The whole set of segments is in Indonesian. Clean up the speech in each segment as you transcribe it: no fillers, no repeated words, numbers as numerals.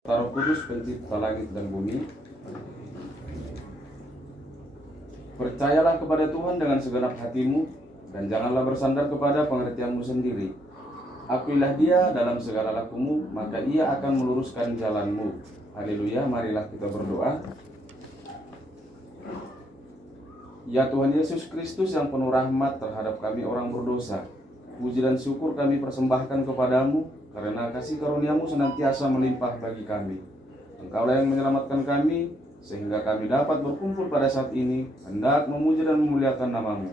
Roh Kudus pencipta langit dan bumi. Percayalah kepada Tuhan dengan segenap hatimu, dan janganlah bersandar kepada pengertianmu sendiri. Akuilah Dia dalam segala lakumu, maka Ia akan meluruskan jalanmu. Haleluya, marilah kita berdoa. Ya Tuhan Yesus Kristus yang penuh rahmat terhadap kami orang berdosa, puji dan syukur kami persembahkan kepadamu, karena kasih karuniamu senantiasa melimpah bagi kami. Engkaulah yang menyelamatkan kami, sehingga kami dapat berkumpul pada saat ini, hendak memuji dan memuliakan namamu.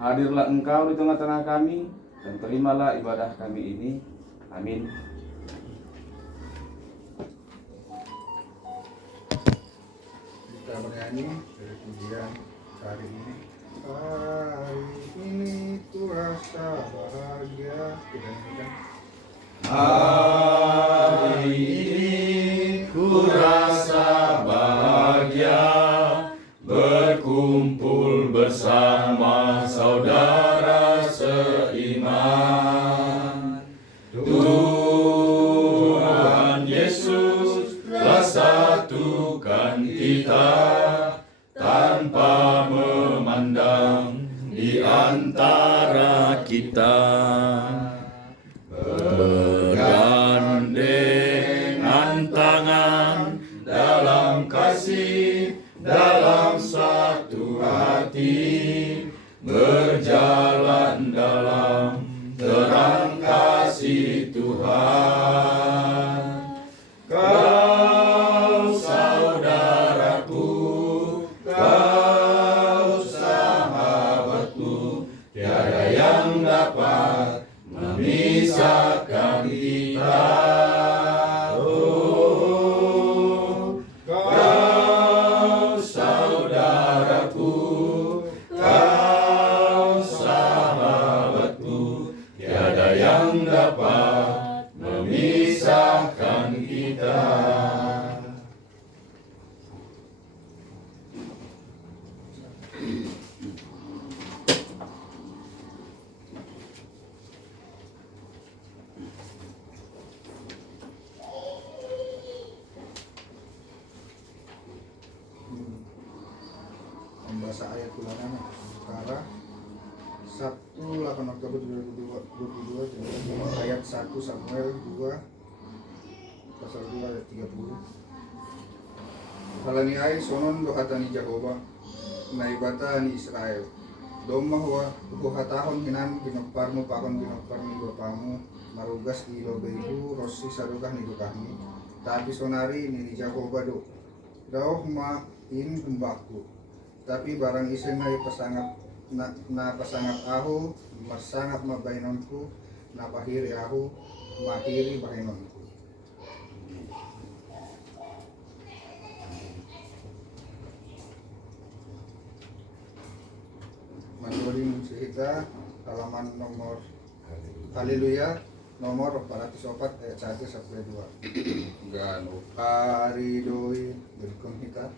Hadirlah Engkau di tengah-tengah kami, dan terimalah ibadah kami ini. Amin. Kita bernyanyi dari pujian hari ini. Hari ini ku rasa bahagia. Kita nyanyikan. Hari ini ku rasa bahagia, berkumpul bersama saudara seiman. Tuhan Yesus telah satukan kita tanpa memandang di antara kita. Bergandengan tangan dalam kasih, dalam satu hati, berjalan dalam terang kasih Tuhan. Kau saudaraku, kau sahabatku, tiada yang dapat memisahkan kita. Oh, kau saudaraku, kau sahabatku, tiada yang dapat memisahkan kita. Membaca ayat ulangan Utara Sabtu 8 Oktober 2022 dengan ayat 1 Samuel 2 pasal 2 ayat 30. Halani ai sonon dohatani Jahoba naibata ni Israel. Domah wa buhatahon hinan ginokparmu pakon ginokparmi bapamu marugas di lobeidu rosi sadokah ni dokahmi. Tapi sonari ni Jahoba do. Dauh ma in umbaku. Tapi barang isen na pasangat na pasangat ahu masangat mabainonku na pahiri ahu mahiri bainonku. Mandoling Sihita halaman nomor Haleluya nomor 404 ayat 1 sampai 2. Ganu paridoi berkum kita.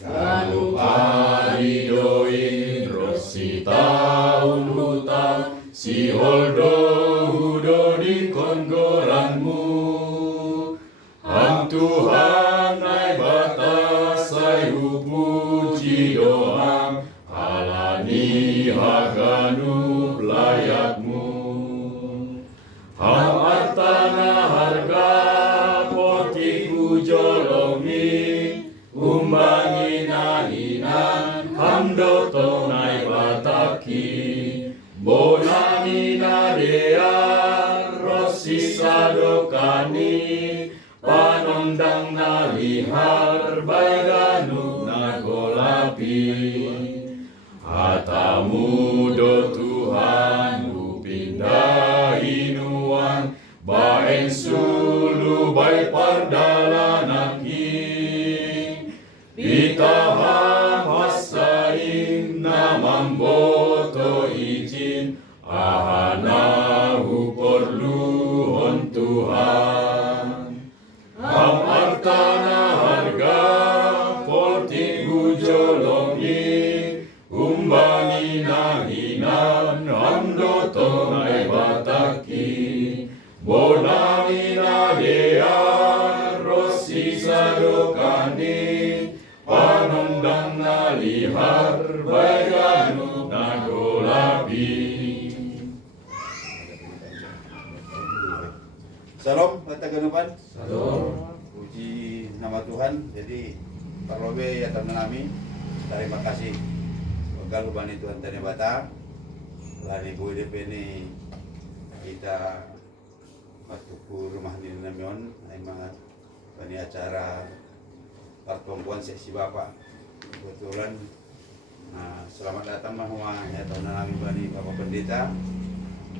Ganu paridoin rosi taun hutang, si holdo hudo di konggoranmu. Ham Tuhan nai batas sai puji doang, halani haganu layakmu. Ham artana harga potiku jolongi, umbangi nahinan hamdo tonai bataki. Bonani nadea rosi sadokani, panondang nalihar baiganu nagolapi. Hatamu do Tuhan upindahinuan, baen sulu bai pardalanaki. Itaham hasain namam boto izin, ahanahu porluhon Tuhan. Ham artana harga porti hujolongi, umbangi nahinan hamdo tonai bataki. Bonami nadea rosi rosi sarokani panondang nalihar baganu nagolapi. Salam, Taganupan. Salam. Puji nama Tuhan. Jadi parlobe ya teman kami. Terima kasih. Kalau bani Tuhan tanya bata. Lari boleh ini kita waktu rumah di Namion, memang bani acara pertemuan seksi bapak. Kebetulan selamat datang bahwa ya tahun kami bani bapak pendeta.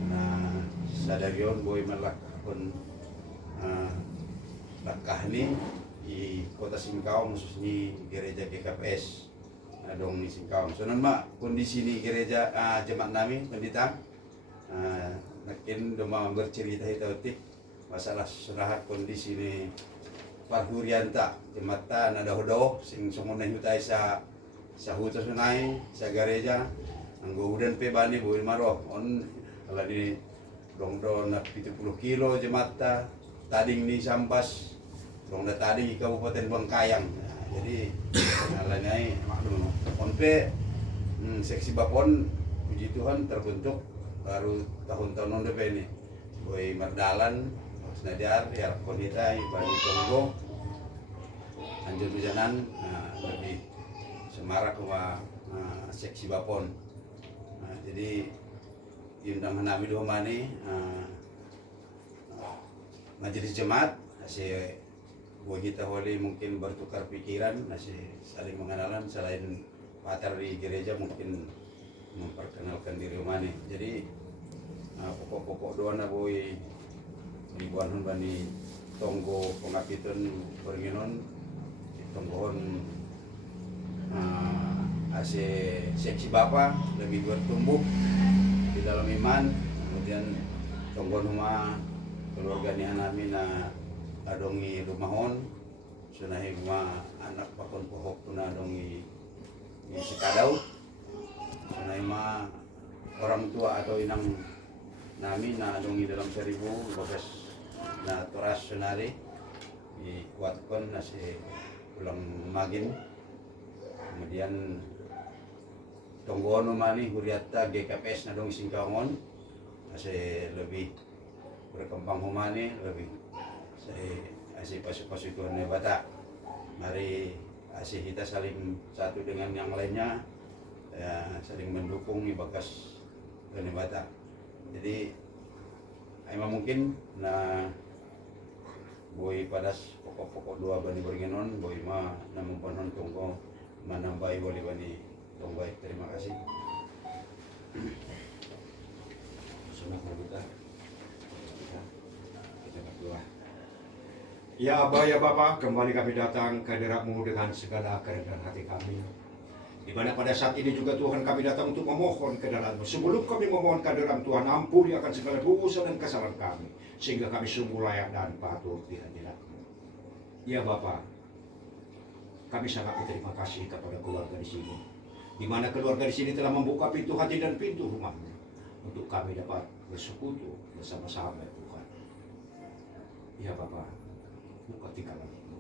Nah sadarion boy melak pun langkah ini di kota Singkawang khususnya gereja GKPS dong di Singkawang. So mak kondisi di gereja jemaat kami pendeta makin doma bercerita itu masalah serahat kondisi ini parhurianta jemaat nada hodo sing somona hutai sa hutas sunai sa gereja anggo udan pe bani boy maro on ala di dong nak 70 kilo jemata tading ni Sampas dong da tading di Kabupaten Bangkayang. Nah, jadi alanya maklum onpe seksi bapon puji Tuhan terbentuk baru tahun-tahun onde ini boy mardalan senadar ya konita bani Tonggo anjur bujanan lebih semarak kuma seksi bapon. Nah, jadi diundang nami dua mani majelis jemaat masih buat kita boleh mungkin bertukar pikiran masih saling mengenalan selain patar di gereja mungkin memperkenalkan diri mani. Jadi pokok-pokok doa na boy ribuan bani Tonggo pengapitan beringinon tonggohon seksi bapak lebih bertumbuh di dalam iman, kemudian tonggon rumah keluarga ni hanami na adongi rumahon sunahi rumah anak pakon pohok tuna adongi ni sekadau sunahi ma orang tua atau inang nami na adongi dalam 1000 bekas na toras sunari dikuatkan nasi ulang magin. Kemudian tonggono mani huriata GKPS na dong Singkawang masih lebih berkembang humani lebih saya asih pasuk-pasuk Tuhan bata. Mari asih kita saling satu dengan yang lainnya ya, saling mendukung di bakas Tuhan bata. Jadi emang mungkin boy padas pokok-pokok dua bani beringinon boy ma namun ponon tunggu menambahi boleh bani tunggu. Terima kasih. Sunah kita berdoa. Ya Aba ya Bapa, kembali kami datang ke hadirat-Mu dengan segala kerendahan hati kami. Di mana pada saat ini juga Tuhan kami datang untuk memohon kedalam-Mu. Sebelum kami memohon kehadiran Tuhan, ampuni akan segala dosa dan kesalahan kami, sehingga kami sungguh layak dan patut di hadirat-Mu. Ya Bapa, kami sangat berterima kasih kepada keluarga di sini, di mana keluarga di sini telah membuka pintu hati dan pintu rumahnya untuk kami dapat bersekutu bersama-sama Tuhan. Ya Bapa, buka tinggalan-Mu,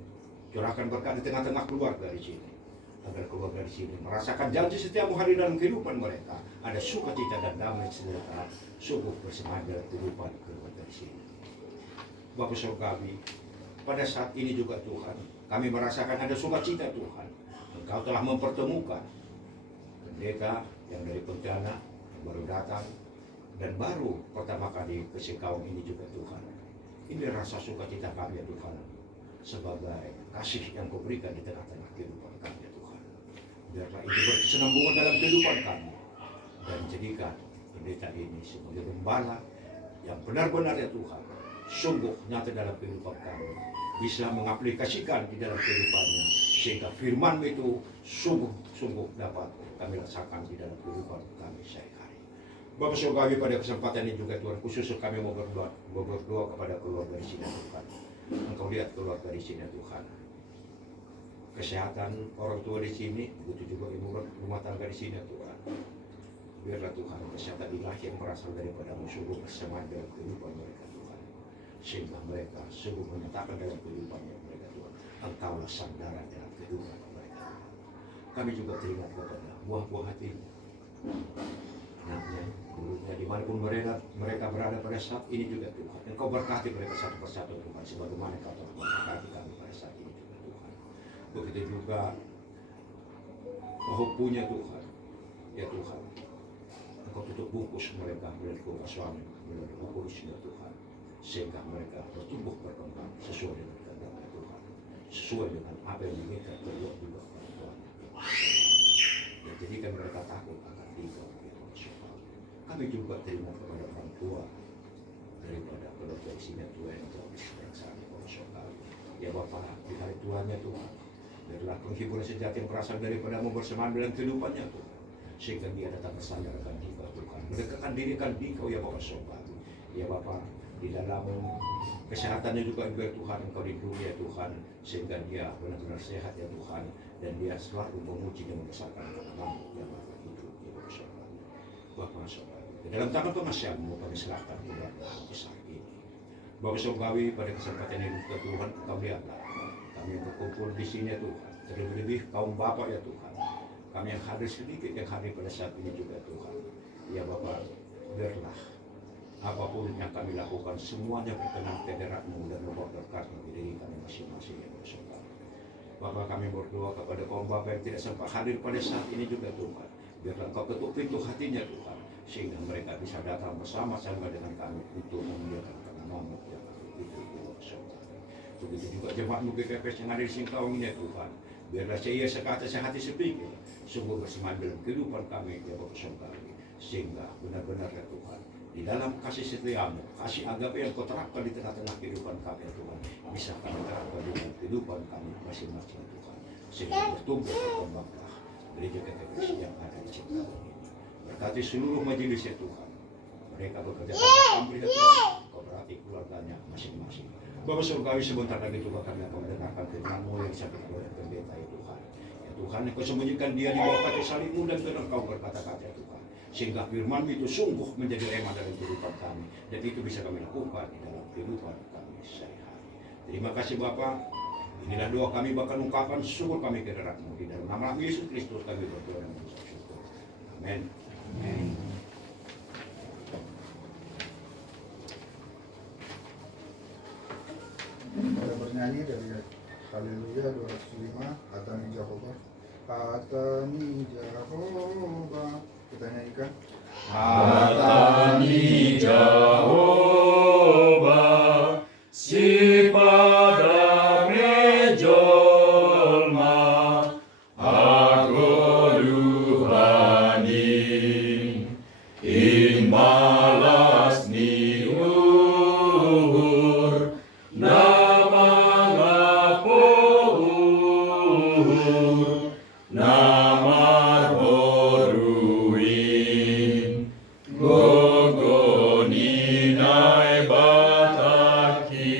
curahkan berkat di tengah-tengah keluarga di sini, agar keluarga di sini merasakan janji setiap hari dalam kehidupan mereka, ada sukacita dan damai sejahtera, sungguh bersemangat dalam kehidupan keluarga di sini. Bapa Surgawi, pada saat ini juga Tuhan, kami merasakan ada sukacita Tuhan. Engkau telah mempertemukan pendeta yang dari Pontianak yang baru datang dan baru pertama kali ke Singkawang ini juga Tuhan. Ini rasa sukacita kami ya Tuhan, sebagai kasih yang Kau berikan di tengah-tengah kehidupan kami ya Tuhan. Biarlah ini berkesinambungan dalam kehidupan kami dan jadikan pendeta ini sebagai gembala yang benar-benar ya Tuhan, sungguh nyata dalam kehidupan kami, bisa mengaplikasikan di dalam kehidupannya, sehingga firman itu sungguh dapat kami rasakan di dalam kehidupan kami sehari-hari. Bapak Surgawi, pada kesempatan ini juga Tuhan, khusus kami mau berdoa kepada keluarga di sini Tuhan. Engkau lihat keluarga di sini Tuhan, kesehatan orang tua di sini, begitu juga ibu rumah tangga di sini Tuhan. Biarlah Tuhan kesehatan ilahi yang berasal daripada-Mu sungguh bersemangat dalam kehidupan mereka Tuhan, sehingga mereka sungguh menyatakan dalam kehidupannya mereka Tuhan, pembalasan darah dalam kehidupan mereka. Kami juga teringat kepada buah-buah hati anaknya, dulunya, dimanapun mereka berada pada saat ini juga Tuhan. Dan Kau berkati mereka satu persatu Tuhan, sebagaimana Kau telah memberkati kami pada saat ini juga Tuhan. Begitu juga Kau punya Tuhan, ya Tuhan. Engkau tutup bungkus mereka melalui kau suami, melalui Roh Kudus ya Tuhan, sehingga mereka bertumbuh berkembang sesuai dengan kehendak Tuhan, sesuai dengan apa yang diinginkan berbuat juga pada Tuhan. Dan jadikan mereka takut akan Dikau ya Tuhan. Kami juga terima kepada orang tua daripada keluarga isinya Tuhan yang jauh di seberang sana Tuhan. Ya Bapa, di hari Tuhannya Tuhan, biarlah penghiburan sejati yang berasal daripadamu bersamaan dalam kehidupannya Tuhan, sehingga dia datang bersandar akan Dikau Tuhan, mendekatkan diri kan Dikau ya Bapa Sobat. Ya Bapa, di dalam kesehatannya juga Tuhan Engkau lindungi ya Tuhan, sehingga dia benar-benar sehat ya Tuhan, dan dia selalu memuji dan membesarkan nama-Mu ya Bapa hidup ya Bapa Sobat. Bapa Sobat, dalam tangan pengasihan-Mu kami serahkan kepada hati saat ini. Bapa Surgawi, pada kesempatan ini Tuhan Engkau lihatlah kami yang berkumpul di sini ya Tuhan, terlebih-lebih kaum Bapak ya Tuhan, kami yang hadir sedikit yang hadir pada saat ini juga Tuhan. Ya Bapak, biarlah apapun yang kami lakukan semuanya berkenan ke hadirat-Mu dan membawa berkat bagi diri kami masing-masing yang bersyukur. Bapak, kami berdoa kepada kaum Bapak yang tidak sempat hadir pada saat ini juga Tuhan, biarlah Engkau ketuk pintu hatinya Tuhan, sehingga mereka bisa datang bersama-sama dengan kami untuk memuliakan nama-Mu yang itu bersyukur. Begitu juga jemaat-Mu GKPS yang ada di Singkawang ini ya Tuhan, biarlah saya sekata sehati sepikir sungguh bersemangat dalam kehidupan kami ya Bapak Surgawi, sehingga benar-benar ya Tuhan, di dalam kasih setia-Mu, kasih agape yang Kau terapkan di tengah-tengah kehidupan kami ya Tuhan, bisa kami terapkan di dalam kehidupan kami masing-masing ya Tuhan, sehingga bertumbuh berkembanglah gereja GKPS yang ada di Singkawang ini. Berkati seluruh majelis ya Tuhan, mereka bekerja tanpa pamrih ya Tuhan, Kau berarti keluarganya masing-masing. Bapak Surgawi, sebentar lagi juga kami akan mendengarkan firman-Mu yang disampaikan oleh pendeta ya Tuhan. Ya Tuhan, Kau sembunyikan dia di bawah kaki salib-Mu dan biarlah Kau berkata-kata ya Tuhan, sehingga firman itu sungguh menjadi rema dalam kehidupan kami, dan itu bisa kami lakukan di dalam kehidupan kami sehari-hari. Terima kasih Bapa. Inilah doa kami, bahkan ungkapan syukur kami ke hadirat-Mu, di dalam nama Yesus Kristus kami berdoa dan mengucap syukur. Amin. Amin. Kita bernyanyi dari Haleluya 205, Hatani Jehovah, Hatani Jehovah. Kita nyanyikan. Hatani Jehovah, si padame jolma, aku duhani, in malas ni uhur, nama ngapo uhur, nama horuin, gogoni nai bataki,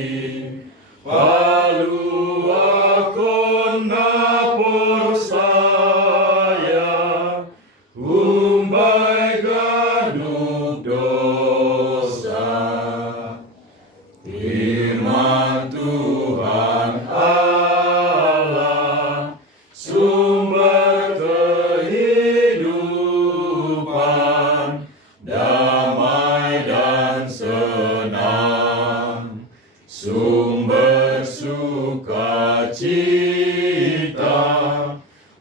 palu akon napor saya, umbai ganuk dosa. Firman Tuhan Allah, sumber kehidupan, damai dan senang, sumber sukacita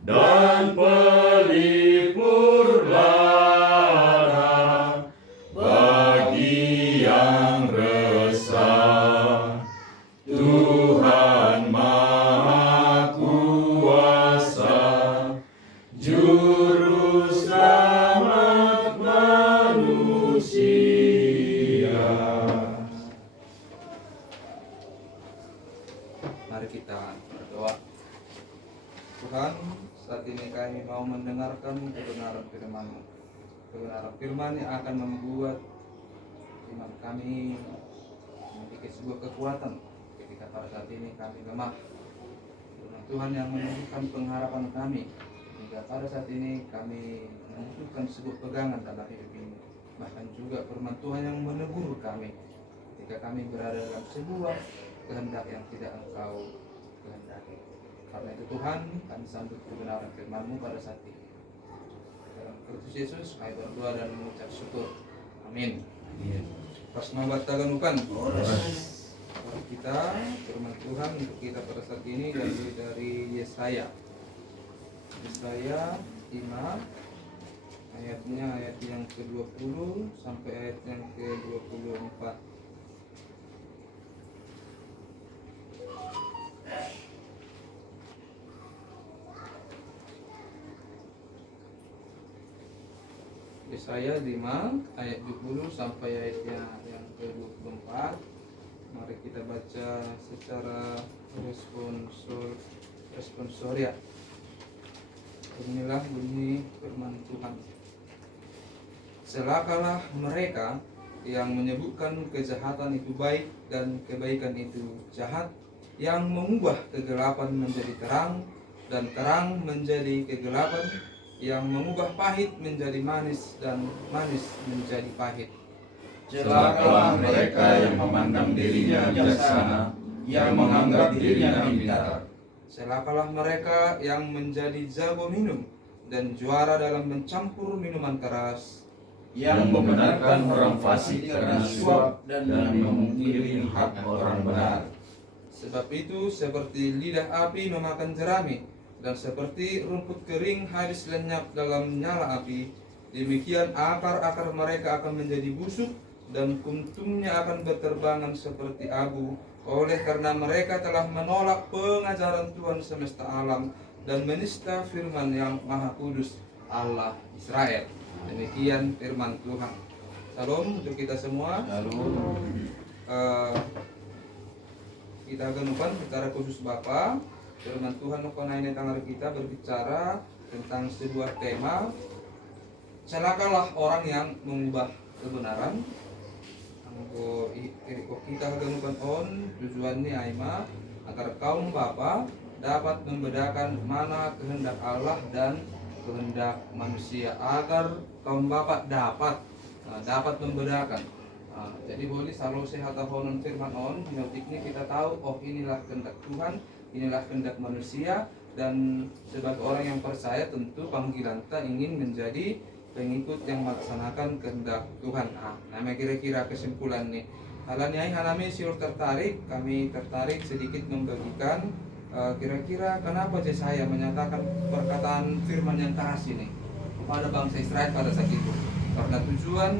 dan pelipur lara bagi yang resah. Tuhan Maha Kuasa, Juru Selamat manusia. Mari kita berdoa. Tuhan, saat ini kami mau mendengarkan kebenaran firman-Mu. Kebenaran firman yang akan membuat iman kami memiliki sebuah kekuatan ketika pada saat ini kami lemah. Firman Tuhan yang menunjukkan pengharapan kami hingga pada saat ini kami membutuhkan sebuah pegangan dalam hidup ini. Bahkan juga firman Tuhan yang menegur kami ketika kami berada dalam sebuah kehendak yang tidak Engkau kehendaki. Tuhan, kami sambut kebenaran firman-Mu pada saat ini. Dalam Kristus Yesus, kami berdoa dan mengucap syukur. Amin. Pas mabatagan upan. Mari kita firman Tuhan untuk kita pada saat ini dari Yesaya 5 ayatnya ayat yang ke-20 sampai ayat yang ke-24. Yesaya 5 ayat 20 sampai ayatnya yang ke-24. Mari kita baca secara responsoria. Inilah bunyi firman Tuhan. Celakalah mereka yang menyebutkan kejahatan itu baik dan kebaikan itu jahat, yang mengubah kegelapan menjadi terang dan terang menjadi kegelapan, yang mengubah pahit menjadi manis dan manis menjadi pahit. Celakalah mereka yang memandang dirinya bijaksana, yang menganggap dirinya pintar. Celakalah mereka yang menjadi jago minum dan juara dalam mencampur minuman keras, Yang membenarkan orang fasik karena suap dan memungkiri hak orang benar. Sebab itu seperti lidah api memakan jerami, dan seperti rumput kering habis lenyap dalam nyala api, demikian akar-akar mereka akan menjadi busuk, dan kuntumnya akan berterbangan seperti abu, oleh karena mereka telah menolak pengajaran Tuhan semesta alam dan menista firman yang maha kudus Allah Israel. Demikian firman Tuhan. Salam untuk kita semua. Kita akan secara khusus Bapa. Firman Tuhan ini tangan kita berbicara tentang sebuah tema. Celakalah orang yang mengubah kebenaran. Kita akan tujuannya aima agar kaum Bapa dapat membedakan mana kehendak Allah dan kehendak manusia, agar kaum Bapak dapat membedakan. Jadi boleh selalu sehat honon firman on nyotiknya kita tahu inilah kehendak Tuhan, inilah kehendak manusia, dan sebagai orang yang percaya tentu panggilan kita ingin menjadi pengikut yang melaksanakan kehendak Tuhan. Nama kira-kira kesimpulan nih. Halanya kami tertarik sedikit membagikan kira-kira kenapa Yesaya menyatakan perkataan firman yang keras ini kepada bangsa Israel pada saat itu. Karena tujuan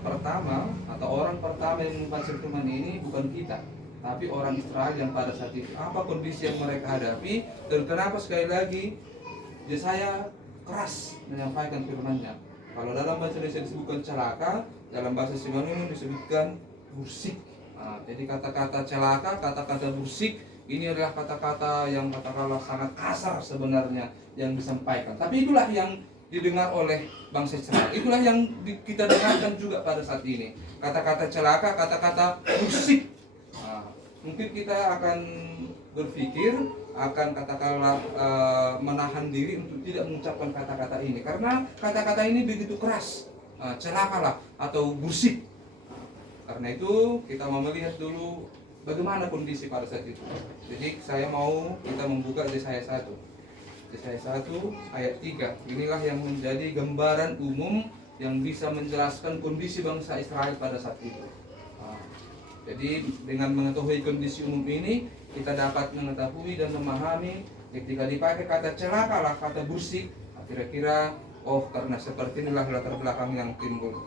pertama atau orang pertama yang membaca firman ini bukan kita, tapi orang Israel yang pada saat itu. Apa kondisi yang mereka hadapi dan kenapa sekali lagi Yesaya keras menyampaikan firman-Nya. Kalau dalam bahasa Indonesia disebutkan celaka, dalam bahasa Simonium disebutkan bursik. Jadi kata-kata celaka, kata-kata bursik ini adalah kata-kata yang katakanlah sangat kasar sebenarnya yang disampaikan. Tapi itulah yang didengar oleh bangsa Israel. Itulah yang kita dengarkan juga pada saat ini. Kata-kata celaka, kata-kata bursik. Mungkin kita akan berpikir, akan katakanlah menahan diri untuk tidak mengucapkan kata-kata ini. Karena kata-kata ini begitu keras. Celakalah atau bursik. Karena itu kita mau melihat dulu bagaimana kondisi pada saat itu. Jadi saya mau kita membuka Yesaya 1. Yesaya 1 ayat 3. Inilah yang menjadi gambaran umum yang bisa menjelaskan kondisi bangsa Israel pada saat itu. Jadi dengan mengetahui kondisi umum ini, kita dapat mengetahui dan memahami ketika dipakai kata celakalah, kata bursik, kira-kira karena seperti inilah latar belakang yang timbul.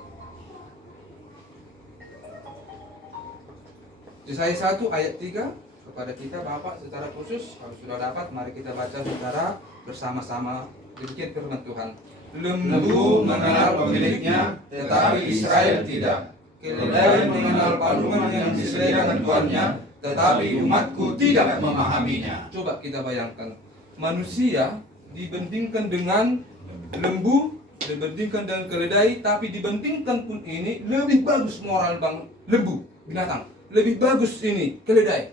Yesaya 1 ayat 3 kepada kita Bapak secara khusus, kalau sudah dapat mari kita baca secara bersama-sama. Demikian firman Tuhan. Lembu mengenal pemiliknya, tetapi Israel tidak. Keledai mengenal palungan yang disediakan tuannya, tetapi umatku tidak memahaminya. Coba kita bayangkan, manusia dibandingkan dengan lembu, dibandingkan dengan keledai, tapi dibandingkan pun ini lebih bagus moral lembu, binatang. Lebih bagus ini keledai,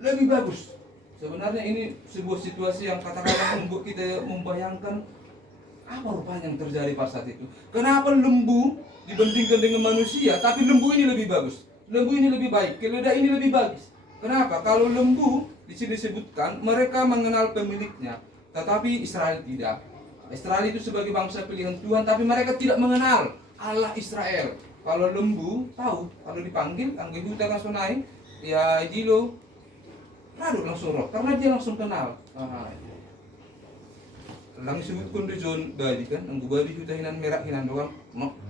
lebih bagus. Sebenarnya ini sebuah situasi yang katakanlah membuat kita membayangkan apa rupanya yang terjadi pada saat itu. Kenapa lembu dibandingkan dengan manusia, tapi lembu ini lebih bagus, lembu ini lebih baik, keledai ini lebih bagus. Kenapa? Kalau lembu di sini disebutkan mereka mengenal pemiliknya, tetapi Israel tidak. Israel itu sebagai bangsa pilihan Tuhan, tapi mereka tidak mengenal Allah Israel. Kalau lembu tahu, kalau dipanggil, angin hutan langsung naik, ya idilo, radut langsung roh, karena dia langsung kenal. Lang sebutkan di zon bali kan, anggu bali hutan hinan merah hinan doang,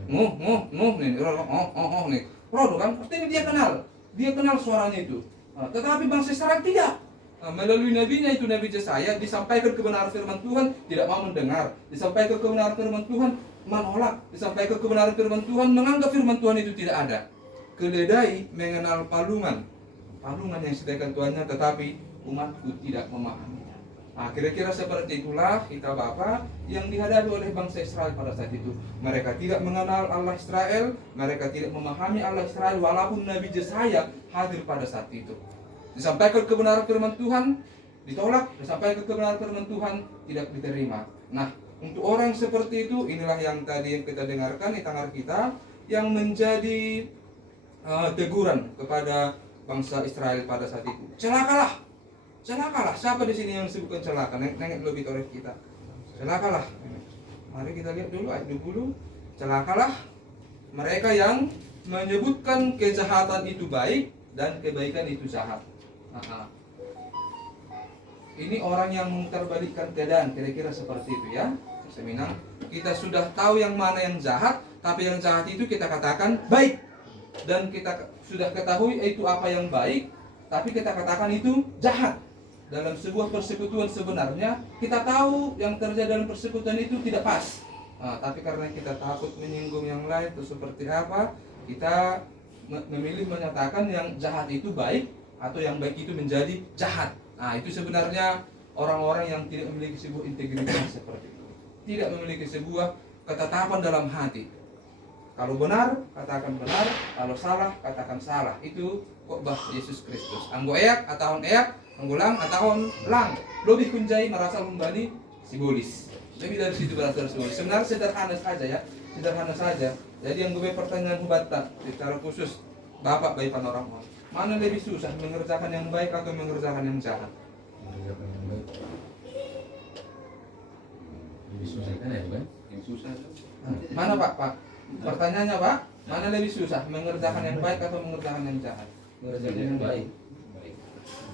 nih, nih, roh kan, artinya dia kenal suaranya itu. Tetapi bangsa Israel tidak. Melalui nabinya itu Nabi Yesaya disampaikan kebenaran firman Tuhan, tidak mau mendengar. Disampaikan kebenaran firman Tuhan, menolak. Disampaikan kebenaran firman Tuhan, menganggap firman Tuhan itu tidak ada. Keledai mengenal palungan yang disediakan Tuhannya, tetapi umatku tidak memahaminya. Kira-kira seperti itulah kita Bapa yang dihadapi oleh bangsa Israel pada saat itu. Mereka tidak mengenal Allah Israel, mereka tidak memahami Allah Israel, walaupun Nabi Yesaya hadir pada saat itu. Disampaikan kebenaran firman Tuhan, ditolak. Disampaikan kebenaran firman Tuhan, tidak diterima. Nah, untuk orang seperti itu, inilah yang tadi yang kita dengarkan di tangan kita, yang menjadi teguran kepada bangsa Israel pada saat itu. Celakalah. Siapa di sini yang disebutkan celaka? Nengok lebih toreh kita. Celakalah. Mari kita lihat dulu ayat 20. Celakalah mereka yang menyebutkan kejahatan itu baik dan kebaikan itu jahat. Ini orang yang memutarbalikkan keadaan, kira-kira seperti itu ya. Seminang kita sudah tahu yang mana yang jahat, tapi yang jahat itu kita katakan baik. Dan kita sudah ketahui itu apa yang baik, tapi kita katakan itu jahat. Dalam sebuah persekutuan sebenarnya kita tahu yang terjadi dalam persekutuan itu tidak pas. Tapi karena kita takut menyinggung yang lain itu seperti apa, kita memilih menyatakan yang jahat itu baik atau yang baik itu menjadi jahat. Itu sebenarnya orang-orang yang tidak memiliki sebuah integritas seperti itu. Tidak memiliki sebuah ketetapan dalam hati. Kalau benar, katakan benar. Kalau salah, katakan salah. Itu khotbah Yesus Kristus. Anggo eak, atahon eak, anggulang, atahon lang. Lebih kunjai merasa kembali simbolis. Lebih dari situ berasal simbolis. Sebenarnya sederhana saja ya. Sederhana saja. Jadi yang gue pertanyaan hubatan secara khusus Bapak baik panorama. Mana lebih susah mengerjakan yang baik atau mengerjakan yang jahat? Mengerjakan yang baik. Lebih susah kan ya, Bang? Yang susah itu. Mana Pak? Pertanyaannya Pak, mana lebih susah mengerjakan yang baik atau mengerjakan yang jahat? Mengerjakan yang baik.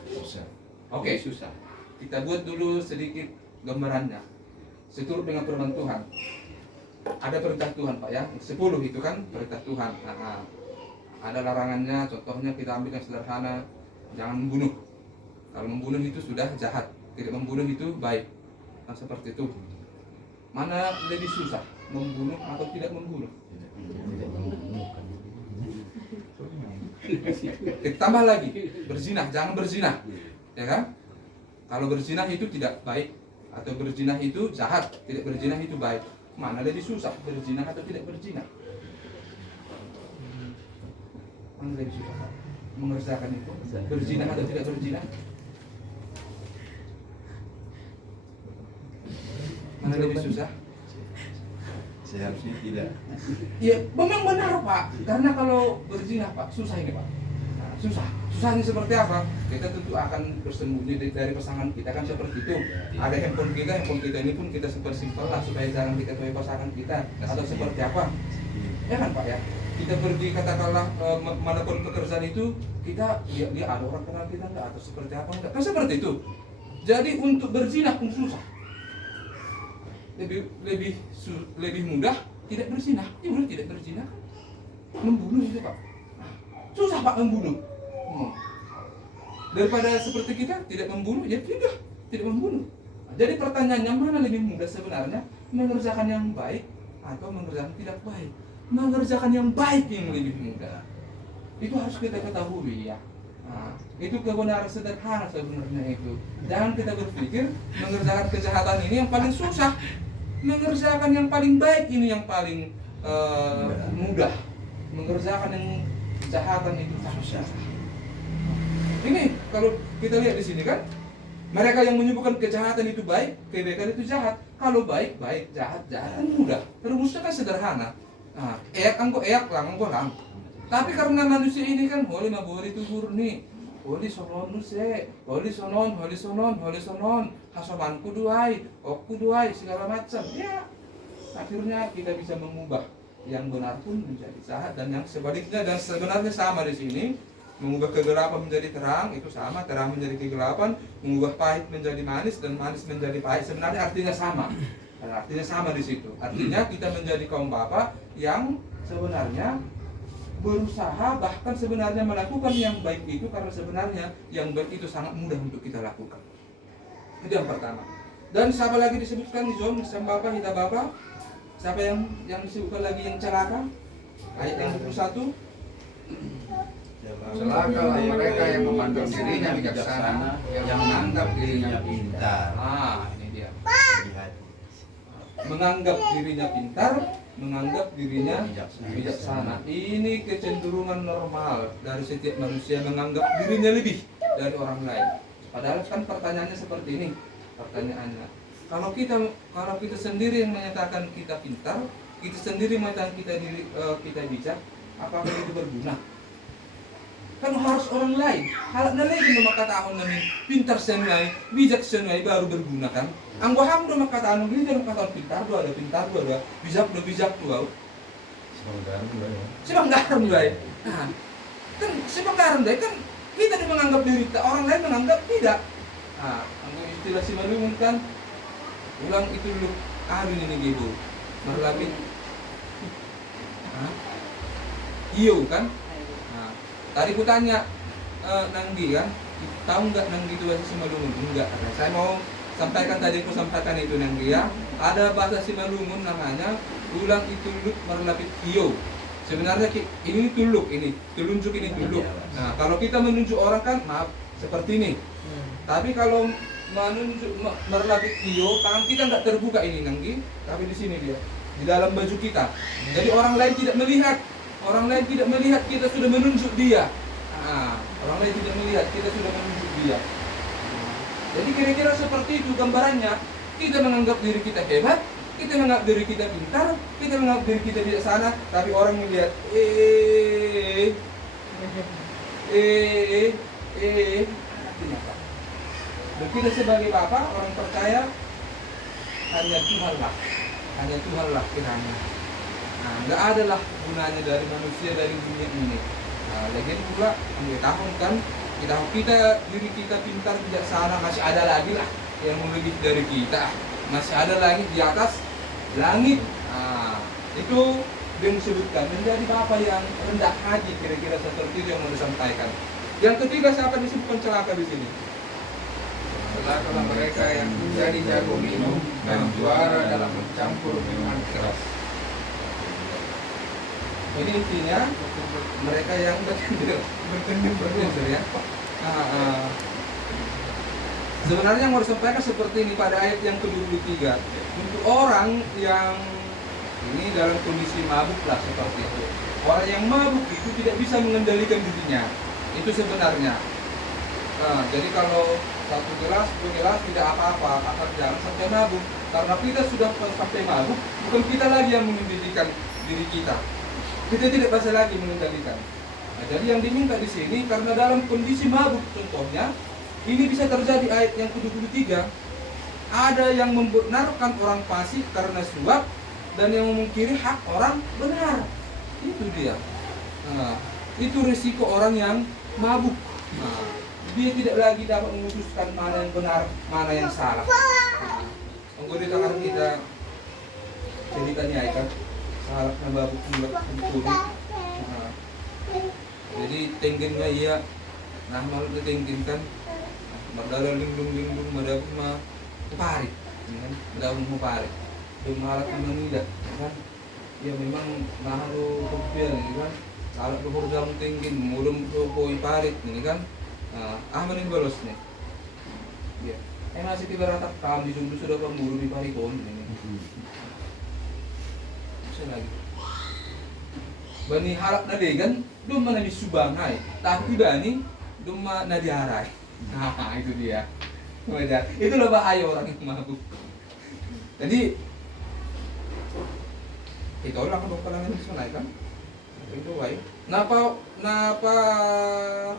Susah. Oke, susah. Kita buat dulu sedikit gambarannya. Seturut dengan firman Tuhan. Ada perintah Tuhan Pak ya, 10 itu kan perintah Tuhan. Ada larangannya, contohnya kita ambil yang sederhana, jangan membunuh. Kalau membunuh itu sudah jahat, tidak membunuh itu baik. Nah, seperti itu. Mana lebih susah, membunuh atau tidak membunuh? Tambah lagi, berzinah, jangan berzinah, ya kan? Kalau berzinah itu tidak baik, atau berzinah itu jahat, tidak berzinah itu baik. Mana lebih susah, berzinah atau tidak berzinah? Mana lebih susah, Pak? Mengerjakan itu, berzinah atau tidak berzinah? Mana lebih susah? Seharusnya tidak. Iya, memang benar Pak. Karena kalau berzina Pak, susah ini Pak. Susah. Susahnya seperti apa? Kita tentu akan bersembunyi dari pasangan kita kan seperti itu. Ada handphone kita ini pun kita simpan lah supaya jangan diketahui pasangan kita atau seperti apa. Ya kan Pak ya? Kita pergi katakanlah manapun pekerjaan itu kita dia ada orang kenal kita enggak atau seperti apa enggak? Kan seperti itu. Jadi untuk berzina pun susah. Lebih mudah tidak berzina. Ya udah tidak berzina kan. Membunuh itu Pak. Susah Pak membunuh. Daripada seperti kita tidak membunuh, ya tidak membunuh. Jadi pertanyaannya mana lebih mudah sebenarnya, mengerjakan yang baik atau mengerjakan tidak baik? Mengerjakan yang baik yang lebih mudah. Itu harus kita ketahui ya. Itu kebenaran sederhana sebenarnya itu. Jangan kita berpikir mengerjakan kejahatan ini yang paling susah. Mengerjakan yang paling baik ini yang paling mudah. Mengerjakan yang kejahatan itu susah. Ini kalau kita lihat di sini kan, mereka yang menyebutkan kejahatan itu baik, kebaikan itu jahat. Kalau baik, jahat kan mudah. Rumusnya kan sederhana. Eak anggo eak, lang anggo lang. Tapi karena manusia ini kan boleh mabori itu murni. Holi sonon se, holi sonon, hasomanku duai, okku duai, segala macam. Ya, akhirnya kita bisa mengubah yang benar pun menjadi jahat dan yang sebaliknya, dan sebenarnya sama di sini. Mengubah kegelapan menjadi terang itu sama, terang menjadi kegelapan, mengubah pahit menjadi manis dan manis menjadi pahit, sebenarnya artinya sama. Artinya sama di situ. Artinya kita menjadi kaum bapa yang sebenarnya berusaha, bahkan sebenarnya melakukan yang baik itu, karena sebenarnya yang baik itu sangat mudah untuk kita lakukan. Itu yang pertama. Dan siapa lagi disebutkan di zon sama bapa, hita bapa? Siapa yang disebutkan lagi yang celaka? Ayat yang 21. Celakalah mereka yang memandang dirinya bijaksana, yang menganggap dirinya pintar. Ini dia. Menganggap dirinya pintar, menganggap dirinya bijaksana. Ini kecenderungan normal dari setiap manusia, menganggap dirinya lebih dari orang lain. Padahal kan pertanyaannya seperti ini. Pertanyaannya, kalau kita sendiri yang menyatakan kita pintar, kita sendiri menyatakan kita bijak, apakah itu berguna? Kan harus orang lain. Halnya lagi maka tahun namin pintar senai, bijak senai baru berguna kan. Anggo ham do maka tahun bijak maka tahun pintar do ada, bijak do. Sebanggaran bae. Nah, kan sebanggaran bae kan kita menganggap diri, orang lain menganggap tidak. Nah, anggo istilah si Malumun kan ulang itu dulu ini gitu. Marlapit. Iyo kan? Tadi ku tanya Nanggi kan, tahu nggak Nanggi itu bahasa Simalungun? Enggak. Saya mau sampaikan tadi, aku sampaikan itu Nanggi ya. Ada bahasa Simalungun namanya ulang ituluk marlapit iyo. Sebenarnya ini tuluk, ini telunjuk, ini tuluk. Nah, kalau kita menunjuk orang kan maaf seperti ini. Tapi kalau menunjuk marlapit iyo, tangan kita nggak terbuka ini Nanggi, tapi di sini dia, di dalam baju kita. Jadi orang lain tidak melihat. Orang lain tidak melihat, kita sudah menunjuk dia. Orang lain tidak melihat, kita sudah menunjuk dia. Jadi kira-kira seperti itu gambarannya. Kita menganggap diri kita hebat, kita menganggap diri kita pintar, kita menganggap diri kita bijaksana, tapi orang melihat, artinya apa? Dan kita sebagai bapak, orang percaya, hanya Tuhanlah kiranya. Nah, nggak ada lah gunanya dari manusia dari dunia ini. Nah, lagian pula ambil tahun kan kita diri kita pintar bijaksana, masih ada lagi lah yang lebih dari kita, masih ada lagi di atas langit. Nah, itu yang disebutkan menjadi bapa yang rendah hati, kira-kira seperti itu yang mau disampaikan. Yang ketiga siapa disebutkan celaka di sini? celakalah mereka yang menjadi jago minum dan juara dalam mencampur minuman keras. Jadi intinya mereka yang bertengger ya. Sebenarnya yang mau disampaikan seperti ini pada ayat yang ke-23. Untuk orang yang ini dalam kondisi mabuk lah seperti itu. Orang yang mabuk itu tidak bisa mengendalikan dirinya. Itu sebenarnya. Jadi kalau satu gelas, dua gelas tidak apa-apa, akan jangan sampai mabuk. Karena kita sudah sampai mabuk, bukan kita lagi yang mengendalikan diri kita. Kita tidak bisa lagi mengendalikan. Nah, jadi yang diminta di sini karena dalam kondisi mabuk contohnya, ini bisa terjadi ayat yang ke-23. Ada yang membenarkan orang fasik karena suap dan yang memungkiri hak orang benar. Itu dia. Nah, itu risiko orang yang mabuk. Nah, dia tidak lagi dapat memutuskan mana yang benar, mana yang salah. Tunggu di tangan kita ceritanya kan. Salah mabuk mencuri. Jadi tenggengnya iya, nah malu tenggeng kan, berdara lindung madabun mah parit, kan, madabun mah parit, malah tidak, kan, ya memang naharu kebiar ini kan, kalau luhur dalam tenggeng, mudum koi parit ini kan, amanin balos nih, ya, masih tiba rata kami jumlah sudah pemburu di parikon ini. Lagi bani harap na degan dum mana disubangai tapi bani dum na diarai. Nah itu dia. Itulah bahaya orang yang mabuk. Jadi itu orang dokter yang disunai kan itu baik. Napa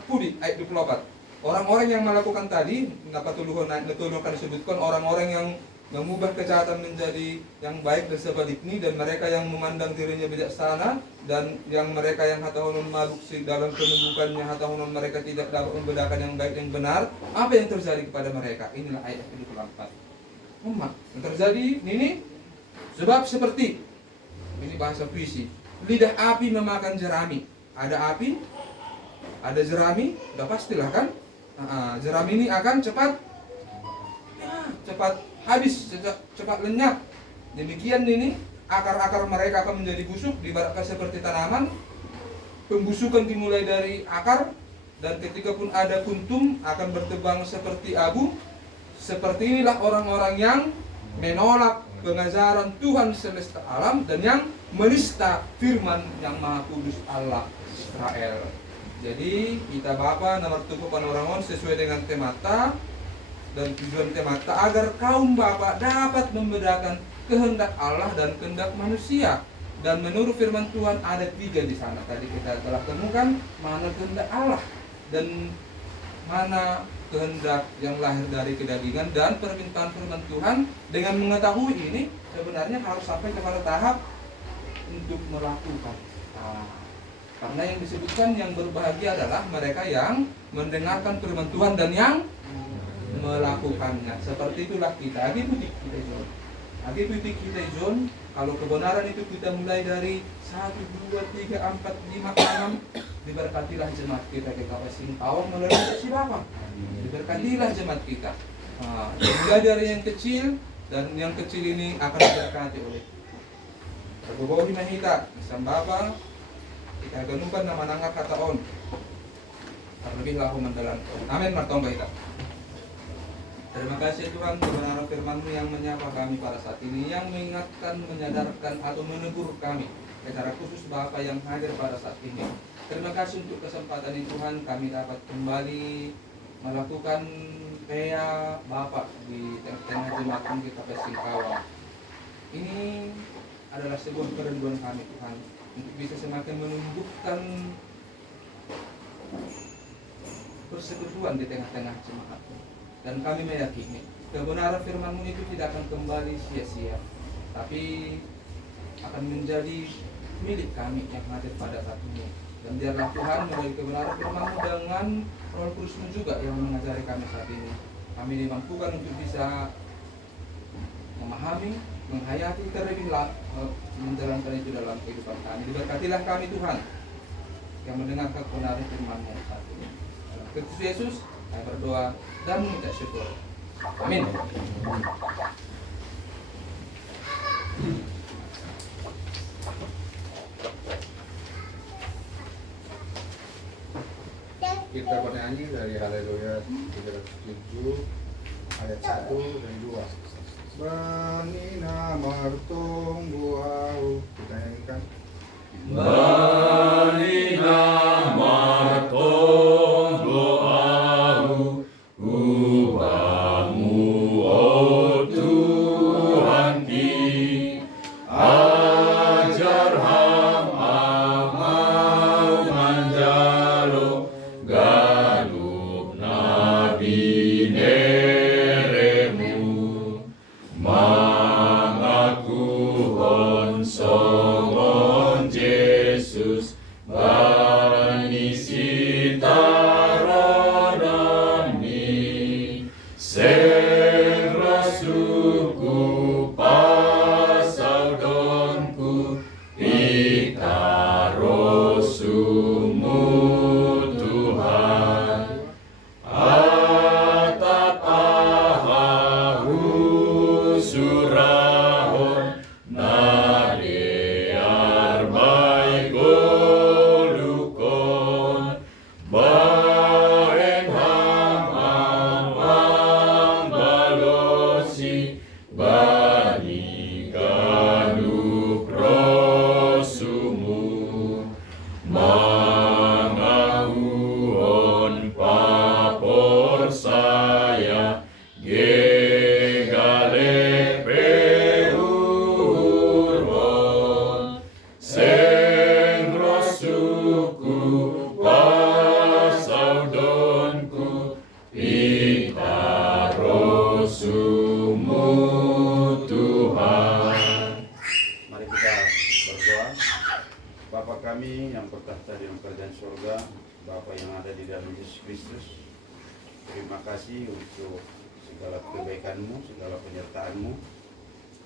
pudi ayat 24 orang-orang yang melakukan tadi, natulukan disebutkan orang-orang yang mengubah kejahatan menjadi yang baik dan sebaliknya, dan mereka yang memandang dirinya bijaksana, dan yang mereka yang hatahunon maluk dalam penumbukannya hatahunon mereka tidak dapat membedakan yang baik yang benar. Apa yang terjadi kepada mereka? Inilah ayat 24. Yang terjadi ini sebab seperti ini bahasa puisi, lidah api memakan jerami. Ada api, ada jerami, udah pastilah kan? Jerami ini akan cepat habis, cepat lenyap. Demikian ini akar-akar mereka akan menjadi busuk, diibaratkan seperti tanaman. Pembusukan dimulai dari akar, dan ketika pun ada kuntum akan bertebang seperti abu. Seperti inilah orang-orang yang menolak pengajaran Tuhan semesta alam dan yang menista firman yang Maha Kudus Allah Israel. Jadi kita Bapa nomor tujuh panorangon sesuai dengan temata dan tujuan temata agar kaum Bapa dapat membedakan kehendak Allah dan kehendak manusia. Dan menurut firman Tuhan ada 3 di sana. Tadi kita telah temukan mana kehendak Allah dan mana kehendak yang lahir dari kedagingan, dan permintaan firman Tuhan. Dengan mengetahui ini sebenarnya harus sampai kepada tahap untuk melakukan. Karena yang disebutkan yang berbahagia adalah mereka yang mendengarkan firman Tuhan dan yang melakukannya. Seperti itulah kita. Agi putih kita John. Kalau kebenaran itu kita mulai dari 1, 2, 3, 4, 5, 6. Diberkatilah jemaat kita ke Kapasin Awang melalui si Bapa. Diberkatilah jemaat kita. Mulai dari yang kecil, dan yang kecil ini akan diberkati oleh Terbawa Himahita, Isam Bapa. Kita ganumpan nama nangak kata on. Terlebih lahu mendalam. Amin martong kita. Terima kasih Tuhan, kebenaran firman-Mu yang menyapa kami pada saat ini, yang mengingatkan, menyadarkan atau menegur kami secara khusus Bapa yang hadir pada saat ini. Terima kasih untuk kesempatan ini Tuhan, kami dapat kembali melakukan PEA Bapa di tengah-tengah jemaat kita Pesingkawang. Ini adalah sebuah kerinduan kami Tuhan, untuk bisa semakin menumbuhkan persekutuan di tengah-tengah jemaat. Dan kami meyakini kebenaran firman-Mu itu tidak akan kembali sia-sia, tapi akan menjadi milik kami yang hadir pada saat ini. Dan biarlah Tuhan melalui kebenaran firman-Mu dengan Roh Kudus-Mu juga yang mengajari kami saat ini, kami dimampukan untuk bisa memahami, menghayati, terlebihlah menjalankan itu dalam kehidupan kami. Diberkatilah kami Tuhan yang mendengarkan kebenaran firman-Mu saat ini. Dalam Kristus Yesus kami berdoa dan mengucap syukur. Amin. Kita bernyanyi dari Haleluya 307 ayat 1 dan 2. Banina martung buau. Kita nyanyikan. Banina martung buau, upamu oh Tuhan ki, ajar hamba mau manjalo galup nabi neremu, mangaku hon songon Yesus. Tuhan. Mari kita berdoa. Bapa kami yang bertahta di dalam kerajaan surga, Bapa yang ada di dalam Yesus Kristus, terima kasih untuk segala kebaikan-Mu, segala penyertaan-Mu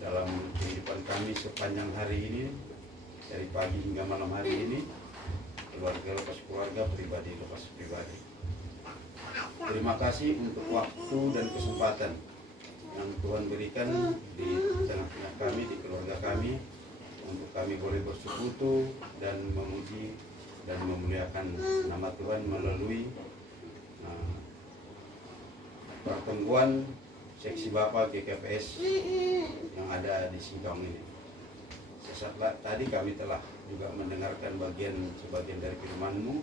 dalam kehidupan kami sepanjang hari ini, dari pagi hingga malam hari ini, keluarga lepas keluarga, pribadi lepas pribadi. Terima kasih untuk waktu dan kesempatan yang Tuhan berikan di tengah-tengah kami, di keluarga kami, untuk kami boleh bersekutu dan memuji dan memuliakan nama Tuhan melalui pertemuan seksi Bapa GKPS yang ada di Singkawang ini. Sesaat tadi kami telah juga mendengarkan sebagian dari firman-Mu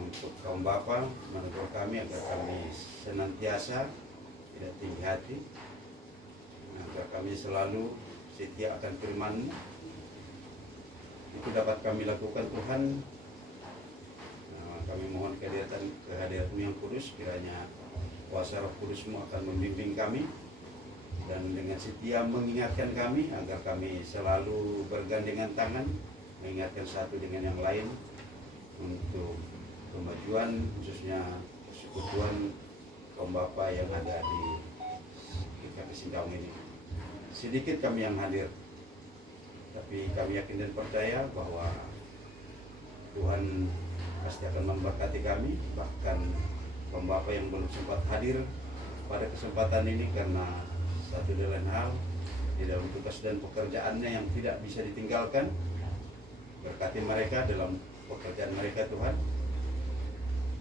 untuk kaum Bapa, menegur kami agar kami senantiasa tidak tinggi hati, agar kami selalu setia akan firman-Mu. Itu dapat kami lakukan Tuhan. Kami mohon kehadirat-Mu yang kudus, kiranya kuasa Roh Kudus-Mu akan membimbing kami dan dengan setia mengingatkan kami agar kami selalu bergandengan tangan, mengingatkan satu dengan yang lain untuk kemajuan, khususnya persekutuan kaum Bapa yang ada di GKP Singkawang ini. Sedikit kami yang hadir, tapi kami yakin dan percaya bahwa Tuhan pasti akan memberkati kami, bahkan kaum Bapa yang belum sempat hadir pada kesempatan ini karena satu dan lain hal di dalam tugas dan pekerjaannya yang tidak bisa ditinggalkan. Berkati mereka dalam pekerjaan mereka Tuhan.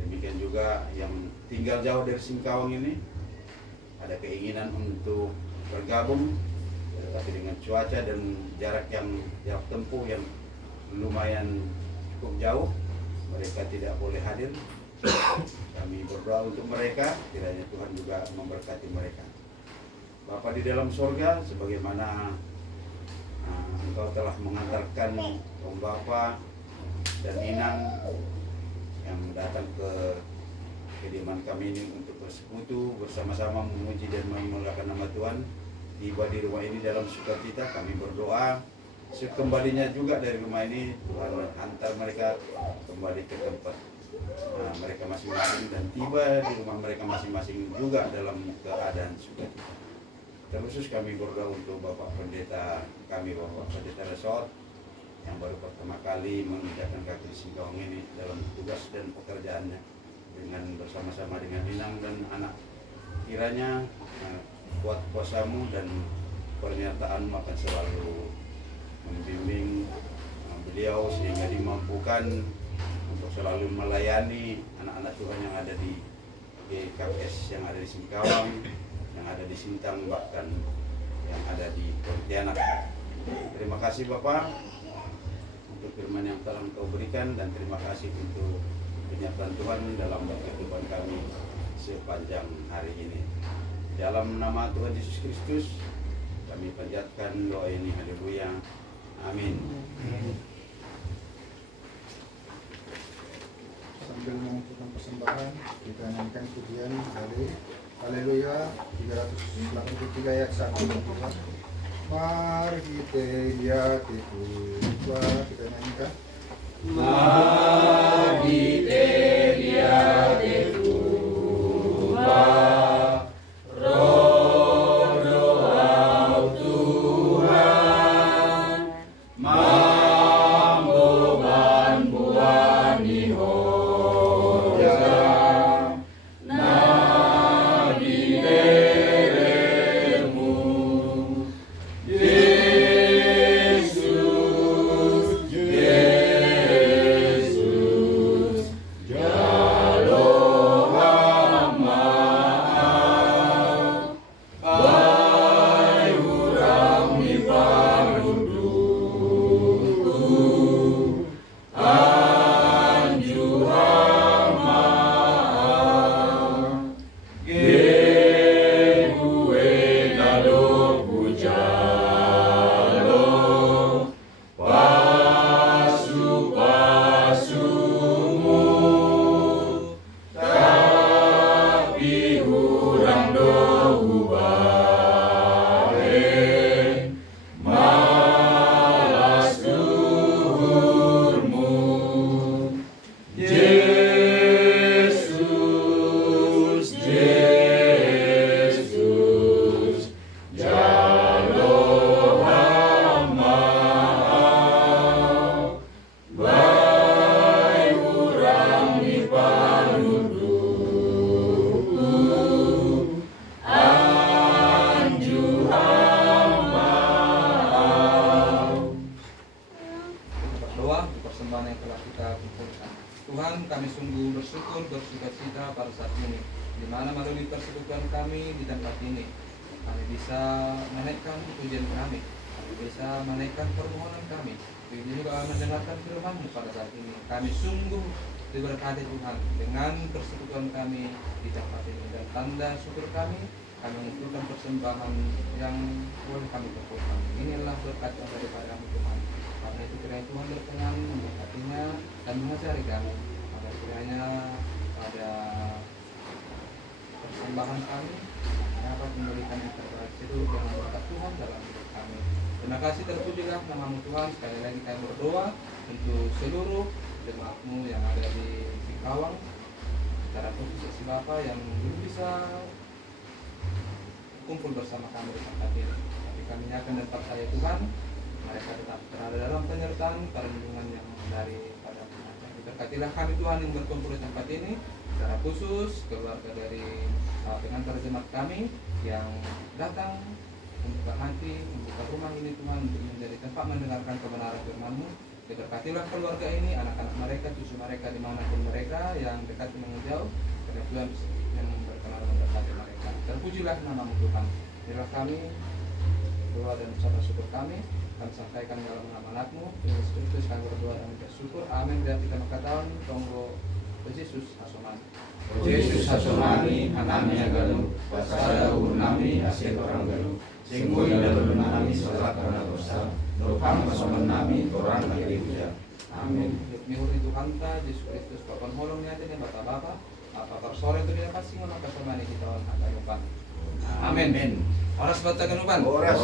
Demikian juga yang tinggal jauh dari Singkawang ini, ada keinginan untuk bergabung, tetapi dengan cuaca dan jarak tempuh yang lumayan cukup jauh, mereka tidak boleh hadir. Kami berdoa untuk mereka, kiranya Tuhan juga memberkati mereka. Bapa di dalam surga, sebagaimana Engkau telah mengantarkan kaum Bapa dan Inang yang datang ke kediaman kami ini untuk bersekutu bersama-sama memuji dan memuliakan nama Tuhan, tiba di rumah ini dalam sukacita. Kami berdoa sekembalinya juga dari rumah ini, Tuhan hantar mereka kembali ke tempat mereka masing-masing dan tiba di rumah mereka masing-masing juga dalam keadaan sukacita. Terkhusus kami berdoa untuk Bapak Pendeta kami, Bapak Pendeta Resort yang baru pertama kali menginjakkan kaki di Singkawang ini dalam tugas dan pekerjaannya dengan bersama-sama dengan Inang dan anak. Kiranya kuat kuasa-Mu dan pernyataan-Mu akan selalu membimbing beliau sehingga dimampukan untuk selalu melayani anak-anak Tuhan yang ada di GKPS, yang ada di Singkawang, yang ada di Sintang, bahkan yang ada di Pontianak. Terima kasih Bapak untuk firman yang telah Engkau berikan, dan terima kasih untuk penyertaan Tuhan dalam kehidupan kami sepanjang hari ini. Dalam nama Tuhan Yesus Kristus kami panjatkan doa ini. Haleluya. Amin. Sambil mengumpulkan persembahan, kita nyanyikan pujian dari Haleluya 383 ayat 1 dan 2. Mari kita lihat itu, kita nyanyikan. Mari kita lihat itu, Roh doa Tuhan, mamboban buani hoja, nabi deremu, Yesus, Yesus, Jalur persekutuan kami di tempat ini. Kami bisa menaikkan pujian kami bisa menaikkan permohonan kami. Begitu juga mendengarkan firman-Mu pada saat ini. Kami sungguh diberkati Tuhan dengan persekutuan kami di tempat ini, dan tanda syukur kami mengumpulkan persembahan yang boleh kami kumpulkan. Inilah berkat yang daripada-Mu Tuhan. Karena itu kiranya Tuhan berkenan memberkatinya dan mengajari kami agar kiranya pada persembahan kami dapat memberikan yang terbaik seluruh dengan berkat Tuhan dalam hidup kami. Terima kasih, terpujilah nama-Mu Tuhan. Sekali lagi kami berdoa untuk seluruh jemaat-Mu yang ada di Singkawang, secara khusus si Bapak yang belum bisa kumpul bersama kami di tempat ini. Tapi kami nyatakan dan percaya Tuhan, mereka tetap berada dalam penyertaan perlindungan yang daripada Tuhan. Berkatilah kami Tuhan yang berkumpul di tempat ini, secara khusus keluarga dari pengantar jemaat kami yang datang membuka hati, membuka rumah ini Tuhan untuk menjadi tempat mendengarkan kebenaran firman-Mu. Diberkatilah keluarga ini, anak-anak mereka, cucu mereka dimanapun mereka yang dekat dan jauh, karena Tuhan yang berkenan memberkati mereka. Terpujilah nama-Mu Tuhan. Inilah kami doa dan ucapan syukur kami sampaikan dalam nama anak-Mu Yesus Kristus. Kami berdoa dan bersyukur. Amin. Dan kita mengatakan tonggo Yesus Asomani. Yesus Asomani anaknya galuh, pasada nami asyik orang galuh. Singgoy dalam nami salah karena dosa. Dopang pasoman nami orang lagi hujan. Amin. Mihur itu hanta Yesus Kristus papan holong niatin yang bapa-bapa. Apa sore itu dia pasti maka semani kita on agalupan. Amin. Oras baca galupan. Oras.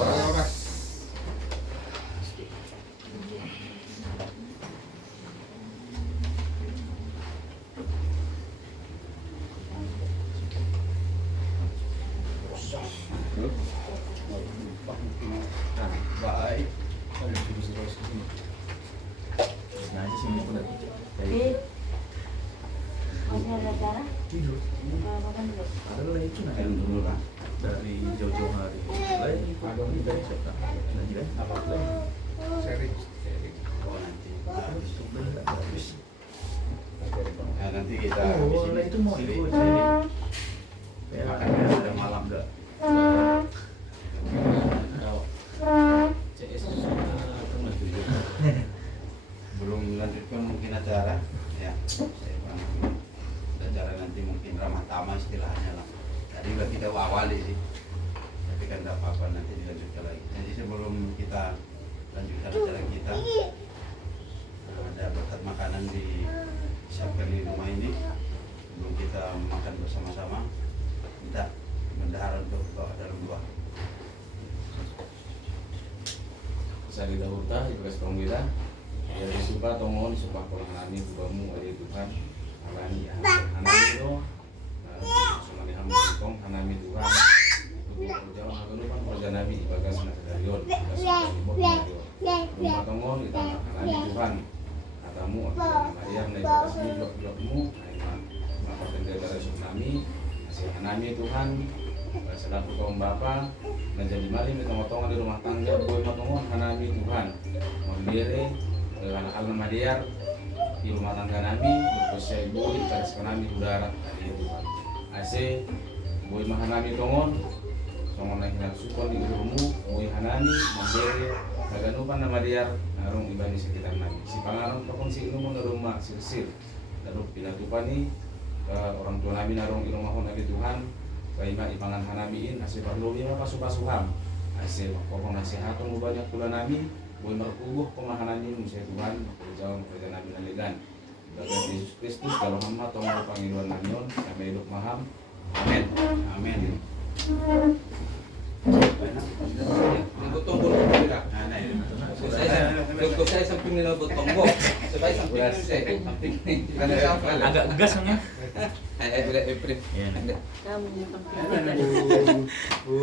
Baik. Masih ada cara? Tidur. Makan dulu. Adalah itu nah Yang dulu lah. dari jauh-jauh hari. Lain ini dari siapa? Nanti kan apa lagi? Seri. Oh nanti habis. Sudah habis. Ya, nanti kita Oh, habis lah itu mau sini. ikut sini. Ya, Makannya udah malam dah. CS Belum melanjutkan mungkin acara ya. Acara nanti mungkin ramah tamah istilahnya lah. Tadi udah kita awali sih. Tapi kan tidak apa-apa, nanti dilanjutkan lagi. Jadi sebelum kita lanjutkan acara kita, ada berkat makanan disiapkan di rumah ini. Sebelum kita makan bersama-sama, minta bendahara untuk bawa dalam doa. Sa didahulukan ibagas panggila ya disumpah tongon disumpah kolangani bubamu ada Tuhan alani ya hanami do sumani hamba tong hanami Tuhan untuk jauh hagelupan kerja nabi ibagas nasarion rumah tongon kita hanami Tuhan katamu Maria na ibagas ni blok-blokmu aiman maka pendeta nami asih hanami Tuhan selaku kaum bapa menjadi maling di tengah-tengah di rumah tangga boy matongon hanami Tuhan mandiri anak-anak madiar di rumah tangga nami berkosya ibu taris kanami udara tadi Tuhan ase boy mahanami tongon tongon nahinan supon di rumahmu boy hanami mandiri maganupan na madiar narong ibani sekitar nami si pangarang tokon si inumo na rumah sirsir lalu pinatupan ni orang tua nami narong irumahon nabi Tuhan kaima ipangan hanamiin asih parlumi mah pasuh-pasuham asih pokok nasihatun banyak kula nami boy merkubuh pemahanami musya Tuhan jauh kerja nabi naligan bagas Yesus Kristus kalau hamba tongol pangiluan namion kami hidup maham amin Amin. Untuk tombol tidak. Saya samping nila tombol. Sabay samping nila saya. Samping nila. agak gas kan ya? Ay, April. Iya. Kamu yang penting.